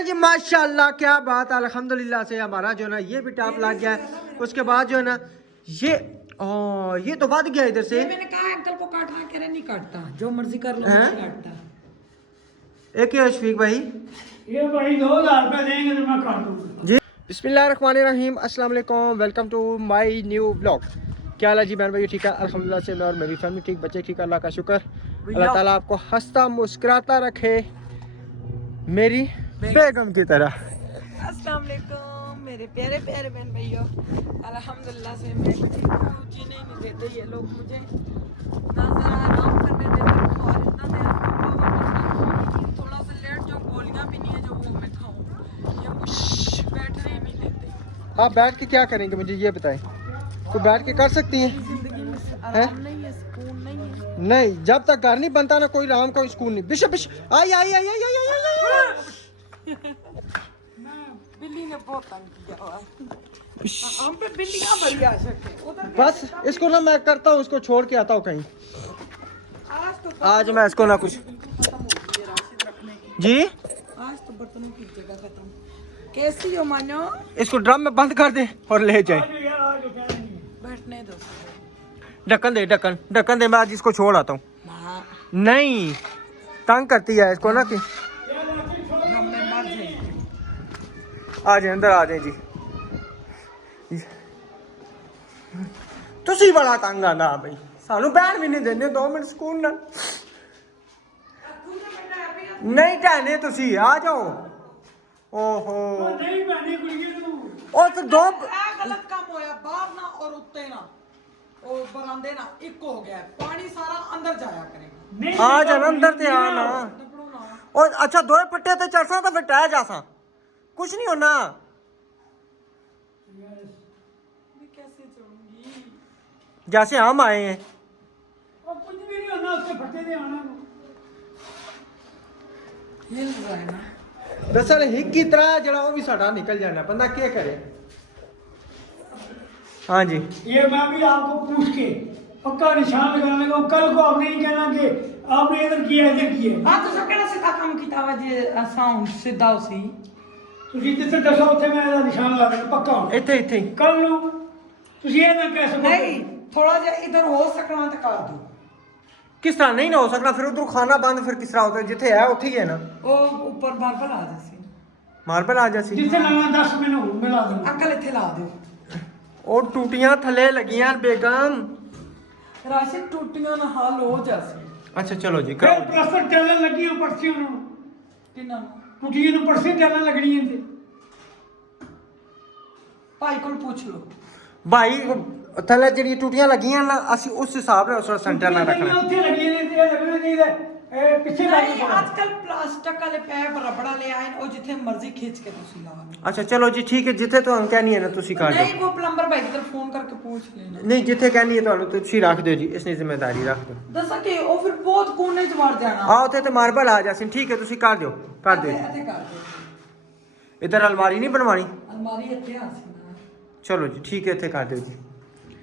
जी माशाल्लाह, क्या बात है। अल्हम्दुलिल्लाह से हमारा जो है ना ये भी टॉप लग गया है। उसके बाद जो है ना ये तो बढ़ गया इधर से। मैंने कहा अंकल को काटना, कह रहे नहीं काटता, जो मर्जी कर लो, नहीं काटता। एक है शफीक भाई, ये भाई 2000 रुपये देंगे तो मैं काट दूंगा जी। बिस्मिल्लाहिर्रहमानिर्रहीम, अस्सलाम वालेकुम, welcome to my new blog. क्या हाल है जी बहन भाई? ठीक है अल्हम्दुलिल्लाह से, मैं और मेरी फैमिली ठीक, बच्चे ठीक, अल्लाह का शुक्र। अल्लाह ताला आपको हंसता मुस्कुराता रखे मेरी बेगम की तरह। अस्सलाम वालेकुम मेरे प्यारे प्यारे बहन भाइयों, अल्हम्दुलिल्लाह से मैं भी ठीक हूँ। जीने ही नहीं देते ये लोग मुझे, ना जरा आराम करने देते हैं और इतना देर थोड़ा सा लेट जो गोलियाँ भी नहीं है जो वो मैं खाऊँ, ये मुझे बैठने ही नहीं देते। आप बैठ के क्या करेंगे मुझे ये बताएं? तो बैठ के कर सकती हैं? जिंदगी में आराम नहीं है, सुकून नहीं है। नहीं, जब तक घर नहीं बनता ना कोई आराम कोई सुकून नहीं। बिश बिश आई आई आई आई आई आई आई। बिल्ली ने बहुत तंग किया हुआ है। हम पे बिल्लियां बड़ी आशक है उधर। बस इसको ना मैं करता हूँ, इसको छोड़ के आता हूँ कहीं। आज मैं इसको ना कुछ खत्म हो गई है राशिद रखने की। जी, आज तो बर्तनों की जगह खत्म। कैसी हो मानो? इसको ड्रम में बंद कर दे और ले जाए। बैठने दो। ढक्कन दे, ढक्कन ढक्कन दे, मैं आज इसको छोड़ आता हूँ। ना नहीं, तंग करती है इसको ना कि हमें मर जाएगी। आ जाए अंदर, आ जाए जी। तुसी बड़ा तंग आना भाई, सानू बैठ भी नहीं देने 2 मिनट सुकून ना। नहीं टहने तुसी आ जाओ। ओहो नहीं बहनी कुड़िए तू और तो दो गलत काम होया, बाहर ना और उत्ते ना और बरामदे ना एक हो गया। पानी सारा अंदर जाया करेगा। आ जाना अंदर ते आना। टपड़ो ना। और अच्छा दो पट्टे ते चढ़सा तो फिर टह जासा, कुछ नहीं होना। मैं कैसे चढ़ूंगी? जैसे हम आए हैं। और कुछ भी नहीं होना, उसके फटे दे आना हिल जाए ना। दरअसल हिक की तरह जरा वो भी साड़ा निकल जाना, बंदा क्या करे। हाँ जी, ये मैं भी आपको पूछ के पक्का निशान लगाने को, कल को आपने नहीं कहना कि आपने इधर किया इधर किया। हाँ तो सब केड़ा सीधा काम कीता वा जे साउंड सीधा उसी। ਤੁਸੀਂ ਜਿੱਥੇ ਦੱਸੋ ਉੱਥੇ ਮੈਂ ਇਹਦਾ ਨਿਸ਼ਾਨ ਲਾ ਦੇਣਾ ਪੱਕਾ। ਇੱਥੇ ਇੱਥੇ ਹੀ। ਕੱਲ ਨੂੰ ਤੁਸੀਂ ਇਹ ਨਾ ਕਹਿ ਸਕੋ नहीं थोड़ा जा इधर हो सकना तो कर दो। किस तरह नहीं ना हो सकता, फिर उधर खाना बंद फिर किस तरह होता है? जिथे है उथे ही है ना। वो ऊपर मार्बल आ जासी। मार्बल आ जासी। ਜਿੱਥੇ ਲਾਉਣਾ 10 ਮੈਨੂੰ ਹੁਣ ਮਿਲਾ ਦੇਣਾ। अंकल इथे ला दो। और टूटियां थले लगियां बेगम। राशिद टूटियां ना हाल हो जासी। अच्छा चलो जी ਫਿਰ कराओ। ਪਲਸਟਰ ਟੈਲਾਂ ਲੱਗੀਆਂ ਪਰਸੀਆਂ ਨੂੰ, किना ਟੁੱਟੀਆਂ ਨੂੰ ਪਰਸੀਆਂ ਟੈਲਾਂ ਲੱਗਣੀਆਂ ਤੇ भाई को पूछ लो। भाई थले ਜਿਹੜੀ ਟੂਟੀਆਂ ਲੱਗੀਆਂ ਨਾ ਅਸੀਂ ਉਸ ਹਿਸਾਬ ਨਾਲ ਉਸ ਸੈਂਟਰ ਨਾਲ ਰੱਖਣਾ। ਉੱਥੇ ਲੱਗੀਆਂ ਨੇ ਤੇ ਇਹ ਲੱਗਣਾ ਚਾਹੀਦਾ ਇਹ ਪਿੱਛੇ ਲੱਗ नहीं ਜਾਣਾ। आजकल प्लास्टिक वाले पैप रबड़ा ले आए और जिथे मर्जी खींच के तुसी ला लो। अच्छा चलो जी ठीक है, जिथे ਤੁਹਾਨੂੰ ਕਹਿਣੀ ਹੈ ਨਾ ਤੁਸੀਂ ਕਰ ਦਿਓ। नहीं वो प्लम्बर भाई की तरफ फोन करके पूछ लेना। ਨਹੀਂ ਜਿੱਥੇ ਕਹਿਣੀ ਹੈ ਤੁਹਾਨੂੰ ਤੁਸੀਂ ਰੱਖ ਦਿਓ ਜੀ, ਇਸ ਦੀ ਜ਼ਿੰਮੇਵਾਰੀ ਰੱਖ ਦਿਓ। दसा कि वो फिर बहुत कोने च वड़ जाना। ਆ ਉੱਥੇ ਤੇ ਮਾਰਬਲ ਆ ਜਾਸੀ, ਠੀਕ ਹੈ ਤੁਸੀਂ ਕਰ ਦਿਓ ਕਰ ਦਿਓ। ऐसे कर दो। ਇਧਰ ਅਲਮਾਰੀ ਨਹੀਂ ਬਣਵਾਣੀ? अलमारी इथे आसी ना। ਚਲੋ ਜੀ ਠੀਕ ਹੈ, ਇੱਥੇ ਕਰ ਦਿਓ ਜੀ।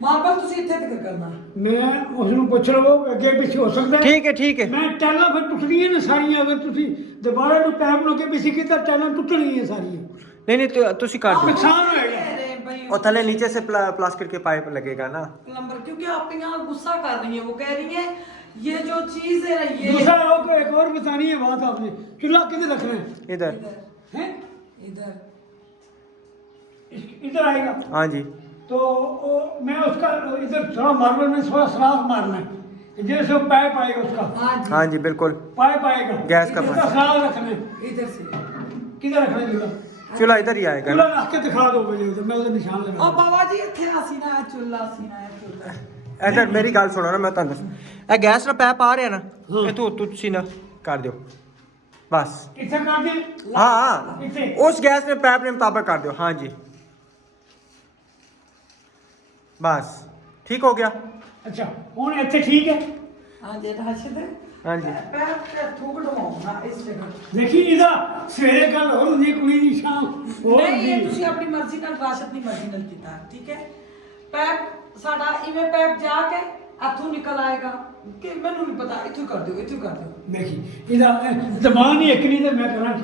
मार्बल तुसी इथे तक करना। ਮੈਂ ਉਸ ਨੂੰ ਪੁੱਛ ਲਵੋ ਅੱਗੇ ਪਿੱਛੇ ਹੋ ਸਕਦਾ ਹੈ। ਠੀਕ ਹੈ ਠੀਕ ਹੈ। ਮੈਂ ਟੈਲਾਂ ਫਿਰ ਟੁੱਟਣੀਆਂ ਨੇ ਸਾਰੀਆਂ, ਅਗਰ ਤੁਸੀਂ ਦੁਬਾਰਾ ਨੂੰ ਪੈਪ ਨੂੰ ਅੱਗੇ ਪਿੱਛੇ ਕੀਤਾ ਟੈਲਾਂ ਟੁੱਟਣੀਆਂ ਸਾਰੀਆਂ, नहीं नहीं ਤੁਸੀਂ ਕਰ ਦਿਓ। ਨੁਕਸਾਨ ਹੋਏਗਾ। अरे भाई और थले नीचे से प्लास्टिक के पाइप लगेगा ना। प्लम्बर क्योंकि आप यहाँ गुस्सा कर रही है, वो कह रही है ये जो चीज है ये दूसरा लोग एक और बतानी है बात आपने, चूल्हा किधर रखना है? इधर। हैं? इधर इधर आएगा हाँ जी। तो मैं उसका इधर थोड़ा मार्बल में थोड़ा सराख मारना है, जैसे वो पाइप आएगा उसका हाँ जी हाँ जी बिल्कुल। पाइप आएगा गैस का इसका पाइप। सराख रखना है। इधर से। किधर रखना है चूल्हा? चूल्हा इधर ही आएगा चूल्हा ना। रख के दिखा दो मुझे उधर, मैं उधर निशान लगा और बाबा जी इथे आसी ना चूल्हा सीना है चूल्हा। ऐसा मेरी गल सुनो ना, मैं तुहानू दस ए गैस ना पैप आ रहा ना ये तो तुसी ना कर दियो बस। इतना कर दे। हाँ हाँ उस गैस ने पैप ने मुताबिक कर दियो। हाँ जी बस ठीक हो गया। अच्छा हूँ इतने ठीक है। हाँ जी राशिद हाँ जी पैर पे थूक डवाओ ना इस जगह। देखी इधर सवेरे कल हो नहीं कुड़ी दी शाम हो नहीं ये नहीं तुसी अपनी मर्जी नाल राशिद दी मर्जी नाल कीता ठीक है। पैप साडा इवें पैप जाके इथों निकल आएगा कि मैनू नहीं पता, इथों कर दो देखी ਇਹਦਾ ਜ਼ਬਾਨ ਹੀ ਇੱਕ ਨਹੀਂ ਤੇ ਮੈਂ ਕਰਾਂ ਕੀ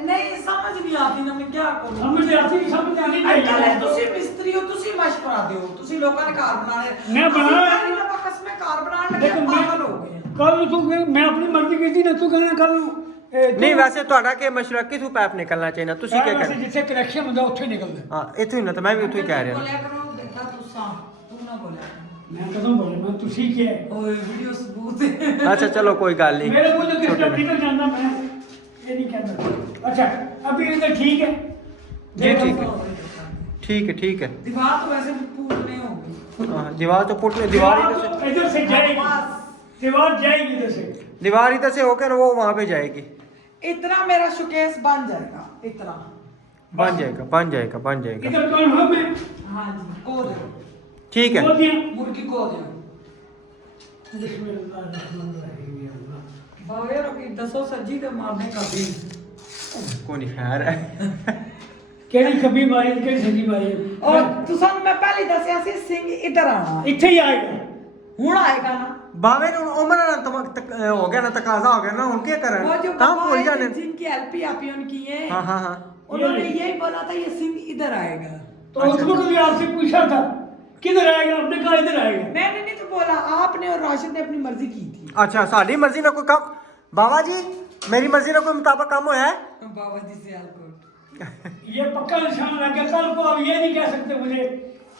नहीं समझ नहीं आती ना, मैं क्या करूं। ਸਮਝ ਆਤੀ ਸਮਝ ਆਣੀ ਨਹੀਂ अरे तुसी मिस्त्री हो, तुसी मशवरा दो, तुसी लोगों ने घर बनाने मैं बनाया। ਅਸੀਂ ਨਾ ਬਕਸ में घर बनाने लगे देखो पागल हो गए हैं। ਕੱਲ ਤੂੰ ਮੈਂ ਆਪਣੀ ਮਰਜ਼ੀ ਕੀਤੀ ਨਾ ਤੂੰ ਕਹਿਣਾ ਕੱਲ ਨੂੰ ਨਹੀਂ ਵੈਸੇ ਤੁਹਾਡਾ ਕੀ ਮਸ਼ਵਰਾ ਕਿਥੋਂ ਪੈਪ ਨਿਕਲਣਾ ਚਾਹੀਦਾ ਤੁਸੀਂ ਕੀ ਵੈਸੇ ਕਹਿੰਦੇ ਜਿੱਥੇ ਕਨੈਕਸ਼ਨ ਹੁੰਦਾ ਉੱਥੇ ਨਿਕਲਦਾ ਹਾਂ ਇੱਥੋਂ ਹੀ ਨਾ ਤਾਂ ਮੈਂ ਵੀ ਉੱਥੋਂ ਹੀ ਕਹਿ ਰਿਹਾ बोलिया करो बेटा तुसा तू ना बोलिया ਮੈਂ ਕਦੋਂ ਬੋਲਿਆ ਮੈਂ ਤੁਸੀਂ ਕੀ ਹੈ ओए वीडियो सबूत है। ਅੱਛਾ ਚਲੋ ਕੋਈ ਗੱਲ ਨਹੀਂ ਮੇਰੇ ਕੋਲ ਜੋ ਕਿਸ ਦਾ ਨਿਕਲ ਜਾਂਦਾ ਮੈਂ ਇਹ ਨਹੀਂ ਕਹਿੰਦਾ ਅੱਛਾ ਅਭੀ ਇਹ ਤਾਂ ਠੀਕ ਹੈ जी ठीक है ठीक है दीवार तो वैसे भी फूटने होगी। हाँ, दीवार तो फुटने दीवार इधर से इधर से जाएगी दीवार जाएगी इधर से दीवार इधर से होकर वो वहाँ पे जाएगी इतना मेरा शोकेस बन जाएगा इतना। बन जाएगा इधर कौन हो मैं हाँ जी को दो ठीक है हो दिया मुर्गी को दो बावे रोकी दसो सब्जी तो मारने का भी कौन खैर है ਕਿਹੜੀ ਖੱਬੀ ਮਾਰੀ ਤੇ ਕਿਹੜੀ ਸੱਜੀ ਮਾਰੀ और तुसान मैं पहले दसिया सी सिंह इधर आना ਇੱਥੇ ਹੀ ਆਏਗਾ हुन आएगा ना। बावे ने उम्र ना हो गया ना तकाजा हो गया ना उनके वो करन जो काम बाबा भूल है जाने जिनकी हेल्प आप उनकी है हाँ हाँ हाँ उन्होंने यही बोला था ये सिंह इधर आएगा। तो उसको कभी आपसे पूछा था किधर आएगा आपने कहा इधर आएगा मैंने नहीं तो बोला, आपने और राशिद ने अपनी मर्जी की थी। अच्छा साड़ी मर्जी ना कोई काम बाबा जी मेरी मर्जी ना कोई मुताबिक काम होया है बाबा जी से आपको ये पक्का निशान लग गया कल को आप ये नहीं कह सकते मुझे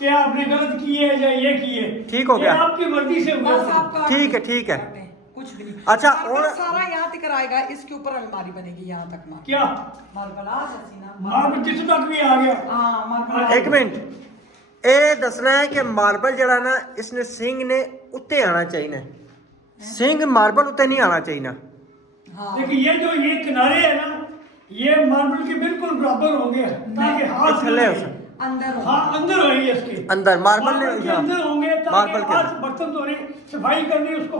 कि आपने गलत किए या ये किए ठीक हो गया। ये आपकी मर्जी से हुआ बस आपका ठीक है कुछ भी नहीं। अच्छा, मार्बल और- सारा यहाँ तक आएगा, इसके ऊपर अलमारी बनेगी यहाँ तक ना। क्या मार्बल आ जाती ना। आप जिस तक भी आ गया हाँ मार्बल एक मिनट ਇਹ ਦੱਸਣਾ ਹੈ ਕਿ ਮਾਰਬਲ ਜਿਹੜਾ ਨਾ ਇਸਨੇ ਸਿੰਘ ਨੇ ਉੱਤੇ ਆਣਾ ਚਾਹੀਦਾ ਸਿੰਘ ਮਾਰਬਲ ਉੱਤੇ ਨਹੀਂ ਆਣਾ ਚਾਹੀਦਾ हाँ देखिए ये जो ये किनारे है ना ये मार्बल के बिल्कुल बराबर होंगे ताकि हाथ थल्ले हो लगे। सके। अंदर हो। हाँ अंदर होंगे इसके अंदर मार्बल ने के अंदर होंगे ताकि मार्बल के हाथ बर्तन धोने सफाई करनी उसको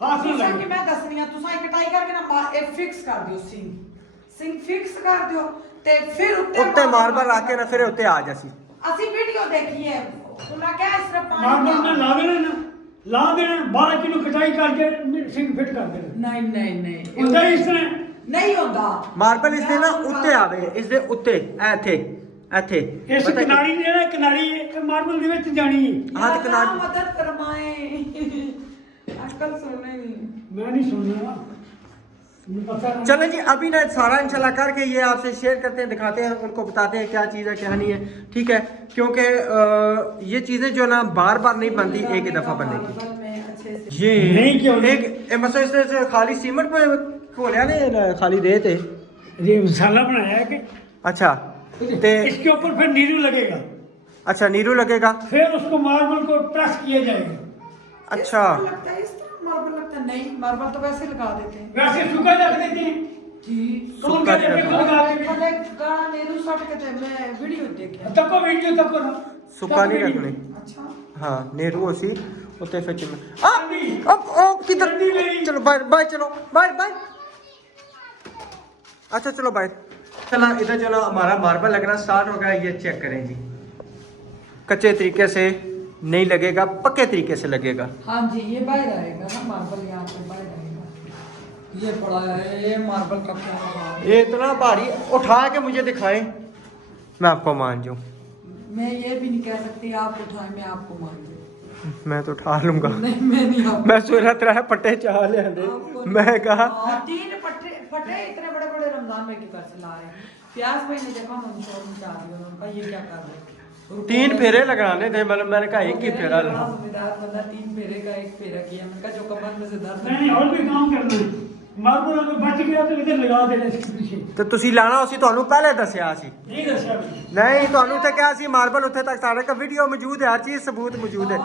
हाथ न तुसा की लगे मैं दसनी है, तुसा इकट्ठाई करके ना एक फिक्स कर दियो सिंह फिक्स कर दियो ते फिर ਉੱਤੇ ਮਾਰਬਲ ਰੱਖ ਕੇ ਨਾ ਫਿਰ ਉੱਤੇ ਆ ਜਾਸੀ ਅਸੀਂ ਵੀਡੀਓ ਦੇਖੀ है, उन्हें क्या इस तरह मार्बल में पानी ला देना ला देना 12 किलो कटाई करके सिंह फिट कर देना नहीं ਹੁੰਦਾ ਹੀ ਇਸ ਤਰ੍ਹਾਂ नहीं होता। ਮਾਰਬਲ ਇਸਦੇ ਨਾ ਉੱਤੇ ਆਵੇ ਇਸਦੇ ਉੱਤੇ ਇੱਥੇ ਇੱਥੇ ਇਸ ਪਤਾ ਕੀ- ਕਿਨਾਰੀ ਨੇ ਨਾ ਕਿਨਾਰੀ ਇਹ ਮਾਰਬਲ ਦੇ ਵਿੱਚ ਜਾਣੀ ਹੈ हाँ, तो या किनारे- अल्लाह मदद फरमाए। आजकल सुनने नहीं। मैं नहीं सुनना मुझे पता नहीं चलें जी अभी ना सारा इंशाल्लाह करके ये आपसे शेयर करते हैं दिखाते हैं उनको बताते हैं क्या चीज़ है क्या नहीं है ठीक है क्योंकि ये चीज़ें जो ना बार बार नहीं बनती एक ही दफ़ा बनेगी मार्बल में अच्छे से ये नहीं क्यों नहीं? एक मतलब इसने खाली सीमेंट पे खोलिया ने खाली दे थे ये मसाला बनाया है कि अच्छा ते इसके ऊपर फिर नीरू लगेगा अच्छा नीरू लगेगा फिर उसको मार्बल को प्रेस किया जाएगा अच्छा लगता है इस तरह मार्बल लगता है, नहीं मार्बल तो वैसे लगा देते हैं वैसे सूखा रख देते हैं जी। कौन सूखा कहते हैं नहीं खुद लगा के कदे गाना नेहरू शॉट के थे, मैं वीडियो देखी। तको वीडियो तको ना सुक्का नहीं रखने अच्छा हाँ नेहरू उसी उत्ते फिर चिमन अब किधर चलो बाहर बाहर चलो बाहर अच्छा चलो बाहर चला इधर चलो हमारा मार्बल लगना स्टार्ट हो गया ये चेक करें जी कच्चे तरीके से नहीं लगेगा पक्के तरीके से लगेगा हाँ जी ये बाहर आएगा ना मार्बल, यहाँ पे बाहर आएगा। ये पड़ा है ये मार्बल का क्या हाल है। ये इतना भारी उठा के मुझे दिखाएं मैं आपको मान जाऊं मैं ये भी नहीं कह सकती आप उठाए मैं आपको मान दूं। मैं तो उठा लूंगा नहीं मैं नहीं आपको मैं सूरत रहा पट्टे चाह ले आंदे मैं कहा हाँ, 3 फटे इतने बड़े बड़े रमजान में क्यों कर ला रहे हैं। प्याज भाई ने देखा हम शोर मचा दिया, उन्होंने कहा ये क्या कर रहे हैं। 3 फेरे लगाने थे मतलब मैंने कहा एक ही फेरा मेरा लगा समझदार बंदा 3 फेरे का एक फेरा किया, मैंने कहा जो कमर में से दर्द नहीं और भी काम करना है मार्बल अगर बच गया तो इधर लगा देना इसके पीछे ਤੇ ਤੁਸੀਂ ਲਾਣਾ ਉਸੇ ਤੁਹਾਨੂੰ ਪਹਿਲੇ ਦੱਸਿਆ ਸੀ नहीं दसिया मैंने ਨਹੀਂ ਤੁਹਾਨੂੰ ਤੇ ਕਿਹਾ ਸੀ ਮਾਰਬਲ ਉੱਥੇ ਤੱਕ ਸਾਡੇ ਕੋਲ ਵੀਡੀਓ ਮੌਜੂਦ ਹੈ हर चीज सबूत मौजूद है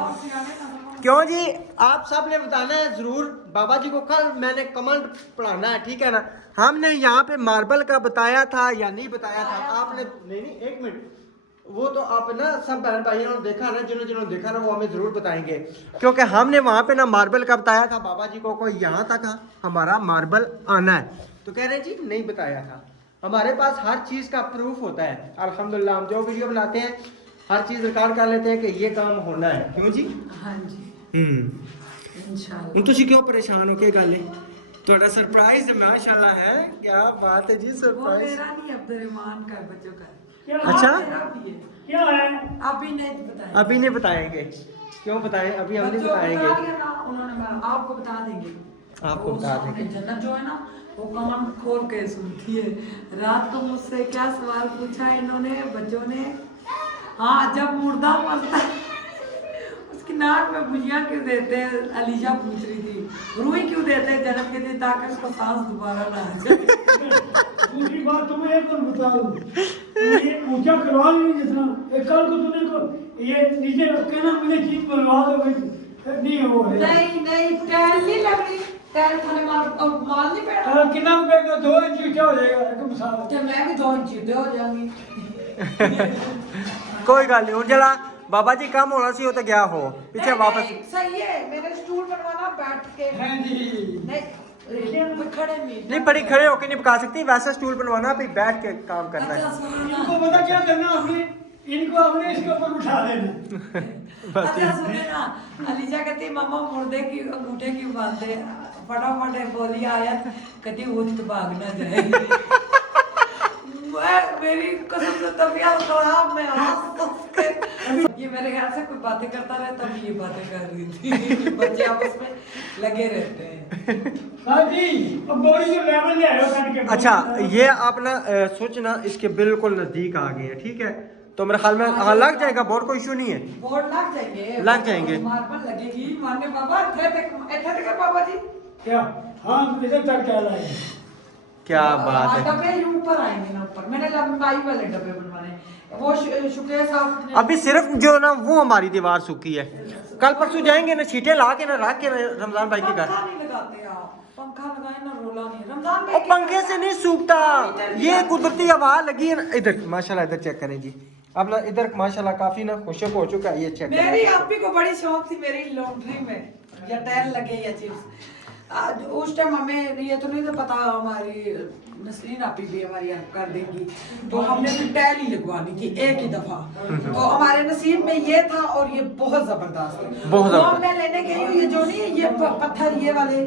क्यों जी आप सब ने बताना है जरूर बाबा जी को कल मैंने कमेंट पढ़ाना है ठीक है ना हमने यहाँ पे मार्बल का बताया था या नहीं बताया था आपने नहीं एक मिनट वो तो आप ना सब बहन भाइयों ने देखा ना जिन्होंने देखा ना वो हमें जरूर बताएंगे क्योंकि हमने वहाँ पे ना मार्बल का बताया था बाबा जी को कोई यहाँ तक हमारा मार्बल आना है तो कह रहे जी नहीं बताया था हमारे पास हर चीज़ का प्रूफ होता है अल्हम्दुलिल्लाह हम जो वीडियो बनाते हैं हर चीज़ रिकॉर्ड कर लेते हैं कि ये काम होना है क्यों जी हाँ जी इंशाल्लाह। ਹੁਣ ਤੁਸੀਂ ਕਿਉਂ ਪਰੇਸ਼ਾਨ ਹੋ ਕੀ ਗੱਲ ਹੈ ਤੁਹਾਡਾ ਸਰਪ੍ਰਾਈਜ਼ ਮਾਸ਼ਾਅੱਲਾ ਹੈ ਕੀ ਬਾਤ ਹੈ ਜੀ वो सरप्राइज मेरा नहीं अब्दुर्रहमान का बच्चों का। क्या अच्छा? मेरा भी है। क्या है? अभी नहीं बताया। अभी नहीं बताएंगे क्यों बताएं अभी हम नहीं बच्चों को बताएंगे बता दिया ना उन्होंने, आपको बता देंगे। आपको वो बता सामने देंगे। जन्नत जो है ना वो कान खोल के सुनती है। रात को मुझसे क्या सवाल पूछा इन्होंने बच्चों ने। हाँ जब मुर्दा मरता है उसकी नाक में भुजिया क्यों देते हैं, अलीशा पूछ रही थी। रूई क्यों देते हैं जन्नत के दिन ताकि उसको सांस दोबारा ना आ जाए। दूसरी बात तुम्हें एक और बता दूं, ये ऊंचा करवा नहीं जितना एक कल को तूने को ये नीचे कहना मुझे चीज बनवा दो भाई, नहीं हो रहा। नहीं नहीं टैल नहीं लग रही, टैल थाने माल नहीं पैना। कितना रुपए का 2 इंच क्या हो जाएगा एक मिसाल है। तो मैं भी 2 इंच सीधे हो जाऊंगी। कोई गल नहीं हूँ जरा बाबा जी कम होना सी तो गया हो पीछे वापस नहीं, सही है मेरे स्टूल बनवाना बैठ के। हैं जी नहीं वो खड़े में नहीं बड़ी खड़े होके नहीं पका सकती वैसा स्टूल बनवाना भी बैठ के काम करना अच्छा है सुनो ना, इनको पता क्या करना आपने, इनको अपने इसके ऊपर उठा देना। बस अच्छा सुने ना, अलीजा कहती मामा मुर्दे की अंगूठे की बांधे, फटाफट बोली आयत कहती वो तो भाग ना जाए। मेरी कसम से तबीयत खराब में हंस के ये मेरे ख्याल से कोई बातें करता रहता तभी ये बातें कर रही थी। बच्चे आपस में लगे रहते हैं। हाँ जी अब बॉडी जो लेवल ले आयो काट के। अच्छा ये आप ना सोचना इसके बिल्कुल नजदीक आ गए हैं ठीक है तो मेरे ख्याल में हाँ लग जाएगा बोर्ड कोई इशू नहीं है बोर्ड लग जाएंगे, लग जाएंगे। मार्बल लगेगी मारने बाबा थे बाबा जी क्या हाँ इधर तक क्या लाए क्या बात है डब्बे ऊपर आएंगे ना, ऊपर मैंने लंबाई वाले डब्बे बनवाने। वो शुक्रिया साहब ने अभी सिर्फ जो ना वो हमारी दीवार सूखी है कल परसों जाएंगे ना छीटे ला के ना रख के ना रमजान भाई के घर पंखा नहीं लगाते आप, पंखा लगाए ना रोला नहीं रमजान भाई और पंखे से नहीं सूखता ये कुदरती हवा लगी है ना इधर माशाल्लाह इधर चेक करें जी अब ना इधर माशाल्लाह काफी ना खुशक हो चुका है ये चेक मेरी आपी को बड़ी शौक थी मेरी लॉन्ड्री में या टैल लगे या चिप्स। आज उस टाइम हमें ये तो नहीं था पता हमारी नसरीन आपी भी हमारी हेल्प कर देगी तो हमने फिर टैल ही लगवानी थी एक ही दफा। तो हमारे नसीब में ये था और ये बहुत जबरदस्त है। बहुत वो जबरदस्त। मैं लेने गई हूँ ये जो नहीं है ये पत्थर ये वाले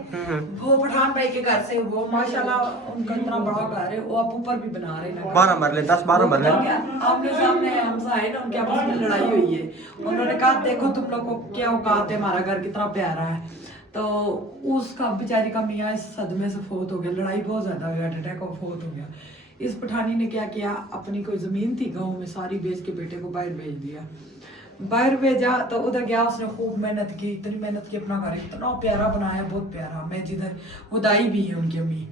वो पठान भाई के घर से वो माशाल्लाह उनका इतना बड़ा घर है वो आप ऊपर भी बना रहे हैं 12 मरले 10-12 मरले आमने सामने हमसा है ना उनके आपस में लड़ाई हुई है। उन्होंने कहा देखो तुम लोग को क्या औकात है हमारा घर कितना प्यारा है। तो उसका बेचारी का मियाँ इस सदमे से फोत हो गया, लड़ाई बहुत ज्यादा हुई, हार्ट अटैक और फोत हो गया। इस पठानी ने क्या किया अपनी कोई जमीन थी गांव में सारी बेच के बेटे को बाहर भेज दिया। बाहर भेजा तो उधर गया उसने खूब मेहनत की, इतनी मेहनत की अपना घर इतना प्यारा बनाया बहुत प्यारा। मैं जिधर खुदाई भी है उनकी अम्मी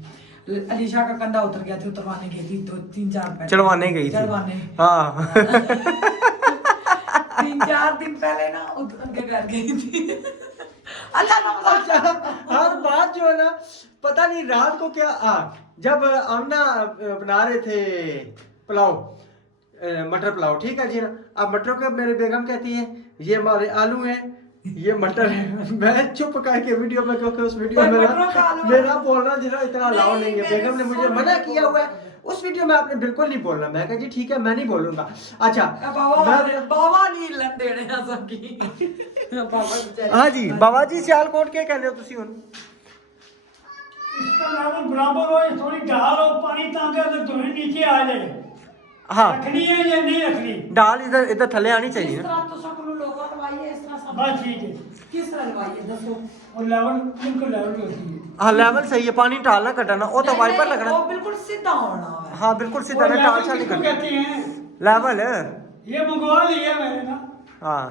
अलीशा का कंधा उतर गया था उतरवाने गई थी तो 3-4 पैसे चढ़वाने गई थी चढ़वाने हाँ 3-4 दिन पहले ना उनके घर गई थी। अच्छा हर बात जो है ना पता नहीं रात को क्या जब हम ना बना रहे थे पुलाव मटर पुलाव ठीक है जी ना अब मटरों के मेरी बेगम कहती है ये हमारे आलू हैं ये मटर है। मैं चुप करके वीडियो में क्योंकि उस वीडियो में मेरा बोलना जो ना इतना अलाउ नहीं है। बेगम ने मुझे मना किया हुआ है उस वीडियो में आपने बिल्कुल नहीं बोलना। मैं कहा जी ठीक है मैं नहीं बोलूंगा। अच्छा बाबा नहीं लंदेने सबकी हाँ जी बाबा जी सियालकोट के कहने हो तुसी हुन इसका लेवल बराबर हो थोड़ी ढाल हो पानी तांगे तो तुम्हें नीचे आ जाए। हाँ रखनी है या नहीं रखनी डाल इधर इधर थले आनी चाहिए इस तरह तो सब लोगों लवाइए इस तरह सब बस ठीक है। किस तरह लवाइए दसो और लेवल इनको लेवल होती है। हाँ लेवल सही है पानी टालना कटना वो तो वाइपर नहीं, लगना वो बिल्कुल सीधा होना है। हाँ बिल्कुल सीधा वो ना टाल लेवल सा नहीं किसको करना कहते हैं? लेवल ये मंगवा लिया मैंने ना। हाँ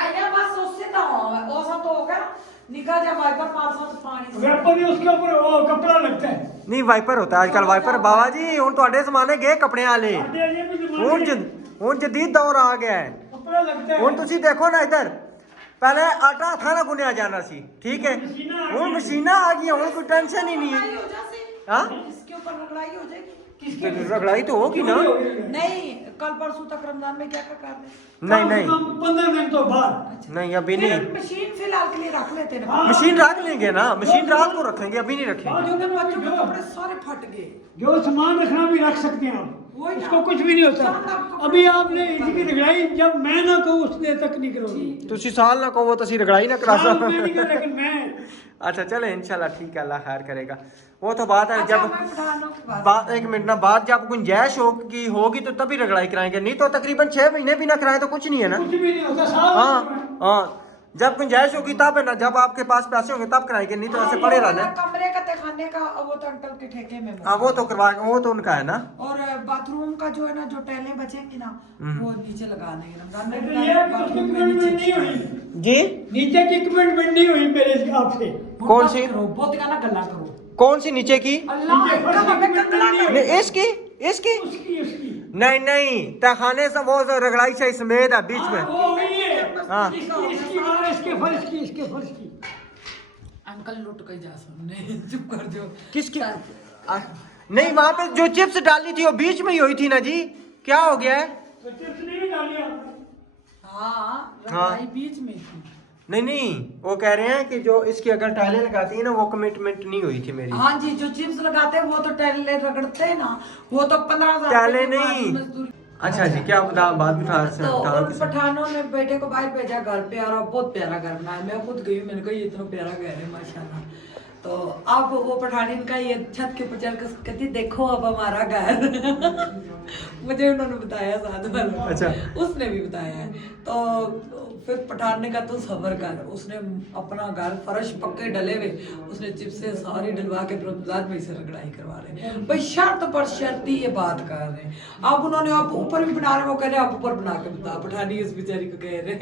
आया बस उससे ना हो सब तो हो गया निकाह जब वाइपर मार सा तो पानी से वेपर भी उसके ऊपर वो कपड़ा लगता है। नहीं वाइपर होता है आजकल वाइपर बाबा जी हुन ਤੁਹਾਡੇ ਜ਼ਮਾਨੇ ਗਏ ਕੱਪੜਿਆਂ ਵਾਲੇ आटे ये भी जमाने ਹੁਣ ਜਦੀਦ ਦੌਰ ਆ ਗਿਆ ਹੈ कपड़ा लगता है। ਹੁਣ ਤੁਸੀਂ ਦੇਖੋ ਨਾ इधर पहले आटा था ना गुनिया जाना सी ठीक है ਹੁਣ मशीना आ गई ਹੁਣ कोई टेंशन ही नहीं है। हो जासे हाँ इसके ऊपर लड़ाई हो जाएगी। किसके रगड़ाई तो होगी ना नहीं कल परसों तक रमजान में क्या क्या कर रहे नहीं नहीं 15 दिन तो बाद नहीं अभी नहीं मशीन फिलहाल के लिए रख लेते हैं। हाँ। मशीन रख लेंगे ना मशीन रात को रखेंगे अभी नहीं रखेंगे जो दिन बच्चों के कपड़े सारे फट गए जो सामान रखना भी रख सकते हैं आप। वही ना। इसको कुछ भी नहीं होता। साल आपको अभी आपने इसकी रगड़ाई जब मैं ना कहूँ उस देर तक नहीं करोगी। ਤੁਸੀਂ ਸਾਲ ਨਾ ਕਹੋ ਤੁਸੀਂ ਰਗੜਾਈ ਨਾ ਕਰਾ साल में नहीं कर, लेकिन मैं अच्छा चले इंशाल्लाह ठीक है, अल्लाह खैर करेगा। वो तो बात है अच्छा, जब मैं पठानों की बात एक मिनट ना बाद जब गुंजाइश होगी तो तभी रगड़ाई कराएंगे, नहीं तो तकरीबन 6 महीने भी ना कराए तो कुछ नहीं है ना। कुछ भी नहीं होता। साल हाँ में हाँ, जब गुंजाइश होगी तब है ना, जब आपके पास पैसे होंगे तब कराएंगे, नहीं तो ऐसे पड़े रहना। कमरे का तहखाने का वो तो अंकल के ठेके में हाँ वो तो करवा, वो तो उनका है ना। और बाथरूम का जो है ना, जो टाइलें बचेंगी ना वो नीचे लगा देंगे रमजान में। तो ये बाथरूम में इक्विपमेंट नहीं हुई, जी नीचे की इक्विपमेंट नहीं हुई मेरे आपसे। कौन सी? बहुत गाना गल्ला करो। कौन सी नीचे की? अल्लाह नीचे फर्श हमें की कंगना नहीं कर। नहीं, इसकी इसकी उसकी उसकी नहीं नहीं, तहखाने से वो जो रगड़ाई से समेत है बीच में। वो हुई है। हाँ। इसकी और इसके फर्श की, इसके फर्श की। अंकल लुट के जा सामने चुप कर जो। किसकी? नहीं वहाँ पे जो चिप्स डालनी थी वो बीच में ही हुई थी ना जी, क्या हो गया है? तो चिप्स नहीं डाली आपने? हाँ रंगाई बीच में थी। नहीं नहीं, वो कह रहे हैं कि जो इसकी अगर टाइलें लगाती है ना वो कमिटमेंट नहीं हुई थी मेरी। हाँ जी, जो चिप्स लगाते हैं वो तो टाइलें रगड़ते हैं ना, वो तो 15,000 टाइलें नहीं। अच्छा जी, क्या बात उठा तो उन पठानों ने बेटे को बाहर भेजा घर पे, और बहुत प्यारा घर बनाया। मैं खुद गई, मैंने कहा ये इतना प्यारा घर है माशाल्लाह। तो अब वो पठानी का ये छत के ऊपर चल कर कहती देखो अब हमारा घर मुझे उन्होंने बताया साथ वालों। अच्छा। उसने भी बताया है। तो फिर पठान ने कहा तू सबर कर, उसने अपना घर फर्श पक्के डले हुए, उसने चिप्स से सारी डलवा के रमजान में से रगड़ाई करवा रहे हैं भाई, शर्त पर शर्त ही ये बात कर रहे हैं। अब उन्होंने आप ऊपर भी बना रहे, वो कह रहे आप ऊपर बना के बता। पठानी उस बेचारी को कह रहे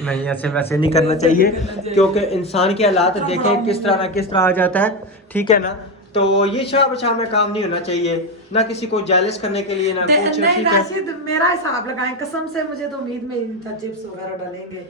नहीं, ऐसे वैसे नहीं करना चाहिए, क्योंकि इंसान के हालात देखें किस तरह आ जाता है, ठीक है ना। तो ये शाह में काम नहीं होना चाहिए, ना किसी को जेलस करने के लिए ना कुछ, नहीं ठीक है। राशिद, मेरा हिसाब लगाएं कसम से, मुझे तो उम्मीद में ही नहीं था चिप्स वगैरह डालेंगे,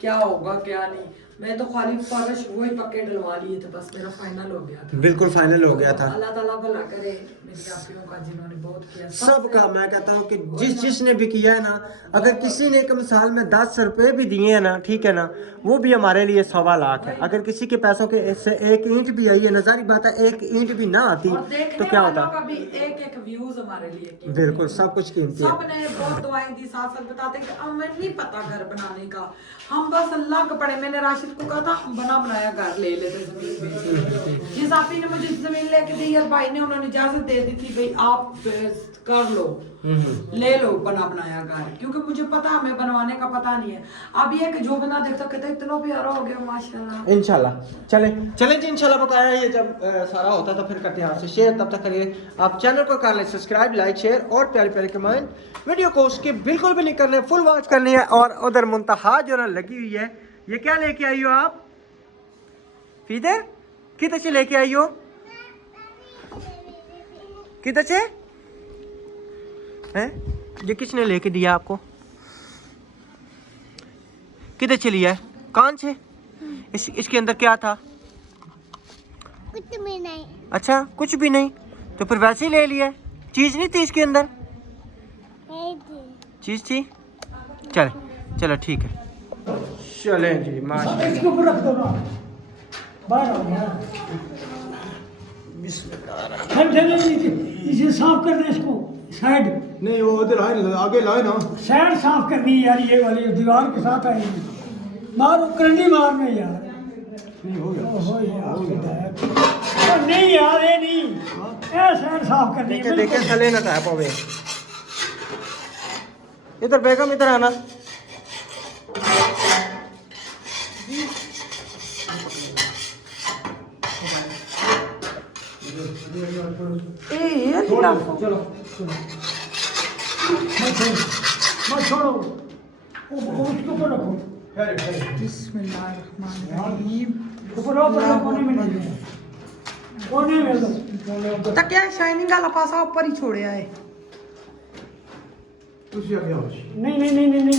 क्या होगा क्या नहीं। मैं तो खाली फर्श वही पक्के डलवा लिए थे, बस मेरा फाइनल हो गया था। बिल्कुल फाइनल हो गया था। अल्लाह ताला भला करे मेरी आपियों का, जिन्होंने बहुत किया सबका। मैं कहता हूँ कि जिसने भी किया है ना, अगर किसी ने एक मिसाल में 10 रुपए भी दिए हैं ना, ठीक है ना, वो भी हमारे लिए 1.25 लाख है। अगर किसी के पैसों के से एक ईंट भी आई है, नजारी बात है, एक ईंट भी ना आती और देखने तो क्या वालों होता। का भी एक व्यूज हमारे लिए कीमती है। बिल्कुल सब कुछ कीमती है। सब ने बहुत दुआएं दी, साथ साथ बताते कि हमें नहीं पता घर बनाने का, हम बस अल्लाह के पड़े। मैंने राशिद को कहा था बना बनाया घर ले लेते जमीन बेच। जिस आपी ने मुझे जमीन लेके दी यार, भाई ने उन्होंने इजाजत दे दी थी भाई आप कर लो, ले लो बना बनाया घर, क्योंकि मुझे पता हमें बनवाने का पता नहीं है। अब ये कि जो बना देखता कहता इतना प्यारा हो गया माशाल्लाह। इंशाल्लाह चले जी, इंशाल्लाह बताया। ये जब सारा होता तो फिर करते हैं आपसे शेयर। तब तक करिए आप चैनल को कर लें सब्सक्राइब, लाइक, शेयर और प्यारे प्यारे कमेंट। वीडियो को स्किप बिल्कुल भी नहीं करने, फुल वॉच करनी है। और उधर मुंतहा जो ना लगी हुई है, ये क्या लेके आई हो आप? फीदर किधर से लेके आई हो? किधर से हैं? ये किसने लेके दिया आपको? किधर से लिया है? कौन से? इसके अंदर क्या था? कुछ भी नहीं। अच्छा कुछ भी नहीं, तो फिर वैसे ही ले लिया। चीज नहीं थी इसके अंदर? चीज थी। चलो ठीक है, चलें जी। माशाल्लाह, इसके ऊपर रख दो ना, बाहर आओ बाहर। ठंडे नहीं, इसे साफ कर दे इसको, साइड नहीं वो उधर आगे लाए ना। साइड साफ करनी है यार, ये वाली दीवार के साथ आएगी। मारो करंडी मारने यार। नहीं हो गया। ओहो यार, ओ नहीं यार, ये नहीं, ये साइड साफ करनी है। देखे थले ना टाइप होवे। इधर बेगम इधर आना। चलो मत छोड़ो, उसके ऊपर रखो। बिस्मिल्लाहिर्रहमानिर्रहीम। ऊपर रखो, कोने में नहीं है। कोने में दो। तो क्या शाइनिंग वाला पासा ऊपर ही छोड़े आए। नहीं नहीं नहीं नहीं नहीं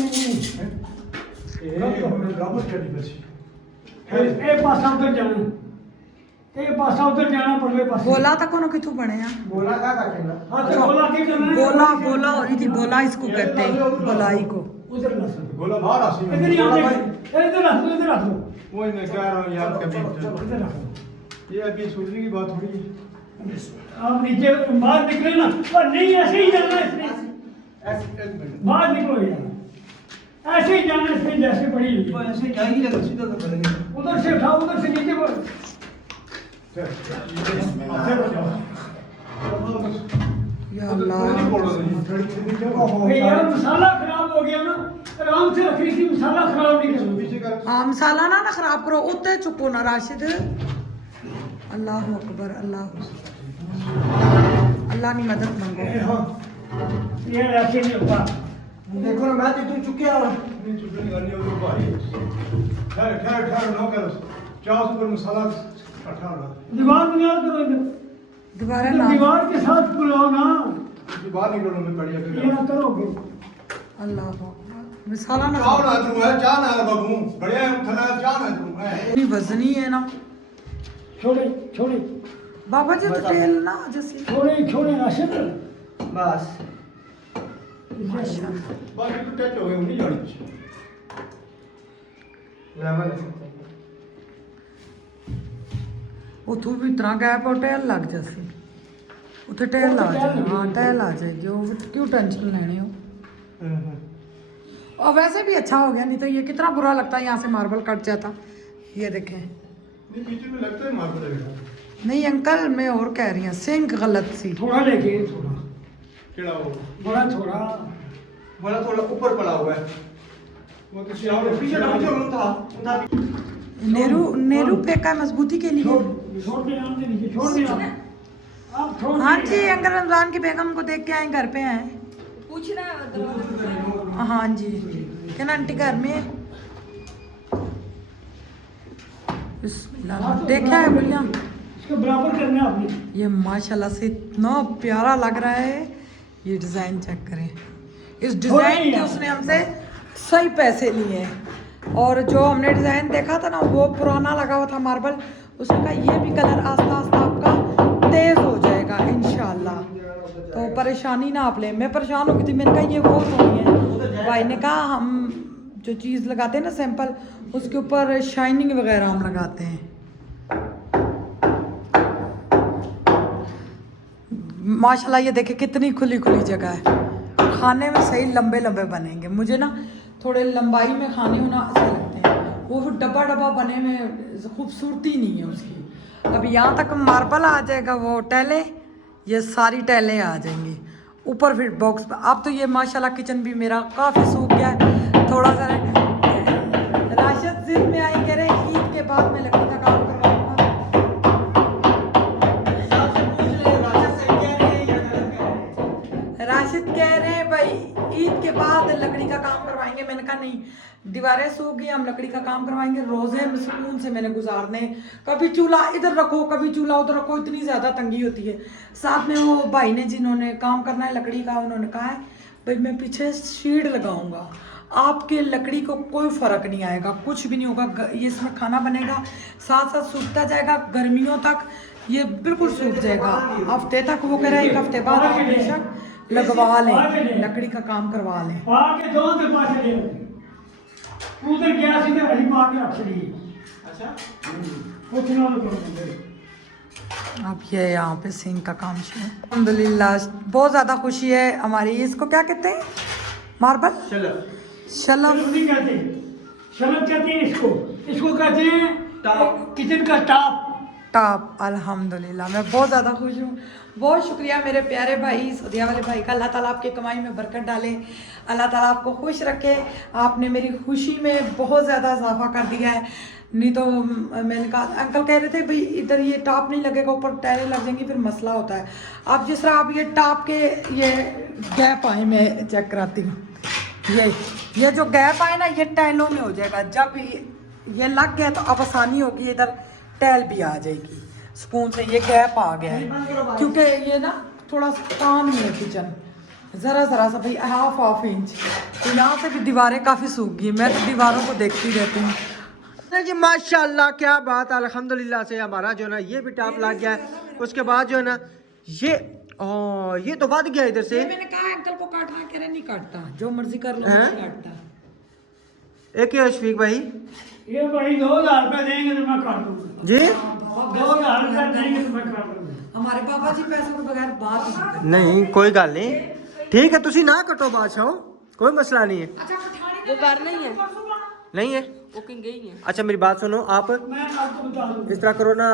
ए पासा उधर जाना, ए पासा उधर जाना, पड़वे पास। गोला तक कोनो किथु बने हैं? बोला क्या करना? हां तो गोला के करना है। गोला हो रही थी, गोला इसको कहते हैं, गोलाई को। उधर ला सकते, गोला बाहर आ सी इधर ही आने, इधर रख दो, इधर रख दो, वही मैं कह रहा हूँ यार, कभी इधर रख दो। ये अभी सूझने की बात थोड़ी है। आप नीचे बाहर निकले ना, और नहीं ऐसे ही जाना इसमें, बाहर निकलो यार, ऐसे ही जाना इसमें जैसे पड़ी हुई है। ऐसे जाएगी या सीधा तो करेंगे। उधर से उठाओ, उधर से नीचे बढ़। या अल्लाह। यार मसाला खराब हो गया ना, आराम से रखी थी, मसाला खराब नहीं करो। हाँ मसाला ना खराब करो, उतने चुपो ना राशिद। अल्लाह अकबर, अल्लाह की मदद मांगो। ये ऐसे नहीं होता। देखो ना मैं तो तू चुके आ नहीं चुकने करनी है वो भाई ठहर ठहर ठहर ना कर चाव पर मसाला इकट्ठा हो दीवार बुनियाद करो इधर, दोबारा इधर ना। दीवार के साथ बुलाओ ना, रहा बाहर निकलो मैं बढ़िया ये ना करोगे। अल्लाह अकबर। मसाला ना चाव ना तू है चाह ना बाबू बढ़िया थला चाह ना तू है इतनी वजनी है ना छोड़े छोड़े बाबा जी, तो तेल ना जैसे छोड़े छोड़े राशिद। बस माशाल्लाह। बाकी तो टच हो गए नहीं जानी लेवल उथों भी इतना गैप और टैल लग जैसे उथे टैल आ जाए। हाँ टैल आ जाएगी, वो क्यों टेंशन लेने हो। और वैसे भी अच्छा हो गया, नहीं तो ये कितना बुरा लगता है यहाँ से मार्बल कट जाता। ये देखें। नहीं बीच में लगता है मार पड़ेगा नहीं अंकल, मैं और कह रही हूँ सिंक गलत सी। थोड़ा लेके थोड़ा, केड़ा वो बड़ा थोड़ा, बड़ा थोड़ा ऊपर पड़ा हुआ है वो तो सियाव पीछे डाल था नेहरू नेहरू फेंका है मजबूती के लिए। छोड़ दे आम दे नीचे, छोड़ दे आप छोड़। हाँ जी, अंकल रमजान की बेगम को देख के आए, घर पे आए। पूछना हाँ जी, कहना आंटी घर में है। बिस्मिल्लाह। देखा है भैया, इसको बराबर करना है आपने। ये माशाल्लाह से इतना प्यारा लग रहा है। ये डिज़ाइन चेक करें, इस डिज़ाइन के उसने हमसे सही पैसे लिए हैं। और जो हमने डिज़ाइन देखा था ना, वो पुराना लगा हुआ था मार्बल। उसने कहा ये भी कलर आस्ता आस्ता आपका तेज़ हो जाएगा इंशाल्लाह, तो परेशानी ना आप लें। मैं परेशान हो गई थी, मैंने कहा ये वो तो नहीं है। भाई ने कहा हम जो चीज़ लगाते हैं ना सैंपल, उसके ऊपर शाइनिंग वगैरह हम लगाते हैं। माशाल्लाह ये देखे कितनी खुली खुली जगह है। खाने में सही लंबे लंबे बनेंगे। मुझे ना थोड़े लंबाई में खाने होना अच्छे लगते हैं, वो डब्बा डब्बा बने में खूबसूरती नहीं है उसकी। अब यहाँ तक मार्बल आ जाएगा, वो टैले, ये सारी टैलें आ जाएंगी ऊपर। फिर बॉक्स पर अब तो ये माशाल्लाह किचन भी मेरा काफ़ी सूख गया है। थोड़ा सा राशिद जिद में आई, कह रहे ईद के बाद मैं लकड़ी का काम करवाऊंगा। राशिद कह रहे हैं भाई ईद के बाद लकड़ी का काम करवाएंगे। मैंने कहा नहीं, दीवारें सूख गई, हम लकड़ी का काम करवाएंगे। रोज़े में सुकून से मैंने गुजारने, कभी चूल्हा इधर रखो कभी चूल्हा उधर रखो, इतनी ज़्यादा तंगी होती है। साथ में वो भाई ने जिन्होंने काम करना है लकड़ी का, उन्होंने कहा है भाई मैं पीछे शीड लगाऊंगा, आपके लकड़ी को कोई फ़र्क नहीं आएगा, कुछ भी नहीं होगा। ये इसमें खाना बनेगा, साथ साथ सूखता जाएगा, गर्मियों तक ये बिल्कुल सूख जाएगा। हफ्ते तक वो कह रहे हैं, एक हफ्ते बाद आप बेशक लगवा लें, लकड़ी का काम करवा लें। पाके दो ते पासे ले उधर गया सीधे वही पाके रख ली। अच्छा कुछ ना तो करो। अब ये यहाँ पे सिंक का काम शुरू है। अल्हम्दुलिल्लाह बहुत ज़्यादा खुशी है हमारी। इसको क्या कहते हैं? मार्बल शलफ। शलफ नहीं कहते, शलफ कहते हैं इसको, इसको कहते हैं किचन का टॉप। टॉप। अल्हम्दुलिल्लाह मैं बहुत ज़्यादा खुश हूँ। बहुत शुक्रिया मेरे प्यारे भाई सऊदीया वाले भाई का। अल्लाह ताला आपकी कमाई में बरकत डाले, अल्लाह ताला आपको खुश रखे। आपने मेरी खुशी में बहुत ज़्यादा इजाफा कर दिया है। नहीं तो मैंने कहा, अंकल कह रहे थे भाई इधर ये टॉप नहीं लगेगा, ऊपर टाइलें लग जाएंगी, फिर मसला होता है। अब जिस तरह आप ये टॉप के ये गैप आए, मैं चेक कराती हूँ। ये जो गैप आए ना, ये टाइलों में हो जाएगा। जब ये लग गया तो अब आसानी होगी, इधर टाइल भी आ जाएगी सुकून से। ये गैप आ गया है क्योंकि ये ना थोड़ा कान में है किचन, ज़रा सा भाई हाफ इंच, तो यहाँ से भी दीवारें काफ़ी सूख गई। मैं तो दीवारों को देखती रहती हूँ। जी माशाल्लाह क्या बात है, अल्हम्दुलिल्लाह से हमारा जो है ना ये भी टॉप लग गया है। उसके बाद जो है ना ये तो बढ़ गया इधर से। मैंने कहा अंकल को काटना, कह रहे नहीं काटता, जो मर्जी कर लो, नहीं काटता। एक है शफीक भाई, ये भाई 2000 रुपये देंगे तो मैं काट दूंगा जी 2000 रुपये देंगे तो मैं काट दूंगा। हमारे पापा जी पैसों के बगैर बात ही नहीं करते। नहीं कोई गल नहीं ठीक है तुसी ना कटो बादशाह कोई मसला नहीं है अच्छा पठानी वो घर नहीं है, नहीं है बुकिंग गई है। अच्छा मेरी बात सुनो आप मैं आपको बता दूँ इस तरह करो ना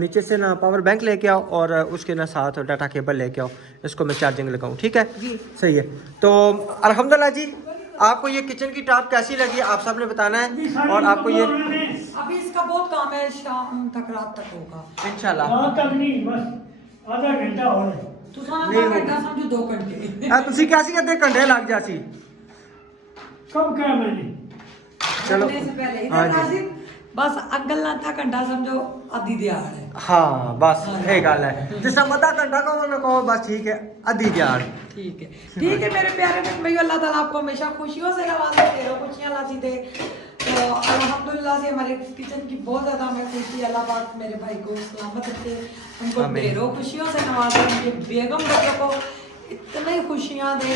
नीचे से ना पावर बैंक लेके आओ और उसके ना साथ डाटा केबल लेके आओ इसको मैं चार्जिंग लगाऊं ठीक है जी। सही है तो अल्हम्दुलिल्लाह जी आपको ये किचन की टॉप कैसी लगी आप सब ने बताना है और आपको ये अभी इसका बहुत काम है, शाम तक रात तक होगा इंशाल्लाह रात तक नहीं बस आधा घंटा और है तू साना नहीं 2 घंटा समझो 2 घंटे हाँ तुसी कैसी कहते घंटे लग जासी कब कहा मैंने चलो घंटे से पहले हाँ इधर जी नाजिम बस अंकल ना था घंटा समझो आधी दिहाड़ है। हाँ बस ये गल है जिस अद्धा घंटा कहो ना कहो बस ठीक है आधी दिहाड़ ठीक है मेरे प्यारे भाई अल्लाह ताला आपको हमेशा खुशियों से नवाजे, ढेरों खुशियां लाती दे। तो अल्हम्दुलिल्लाह से हमारे किचन की बहुत ज़्यादा हमें खुशी, अल्लाह पाक मेरे भाई को सलामत रखे, उनको आमीन। ढेरों खुशियों से नवाजे, उनके बेगम बच्चों को इतनी खुशियां दे।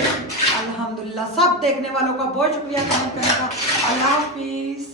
अल्हम्दुलिल्लाह सब देखने वालों का बहुत शुक्रिया कमेंट करने का। अल्लाह हाफिज़।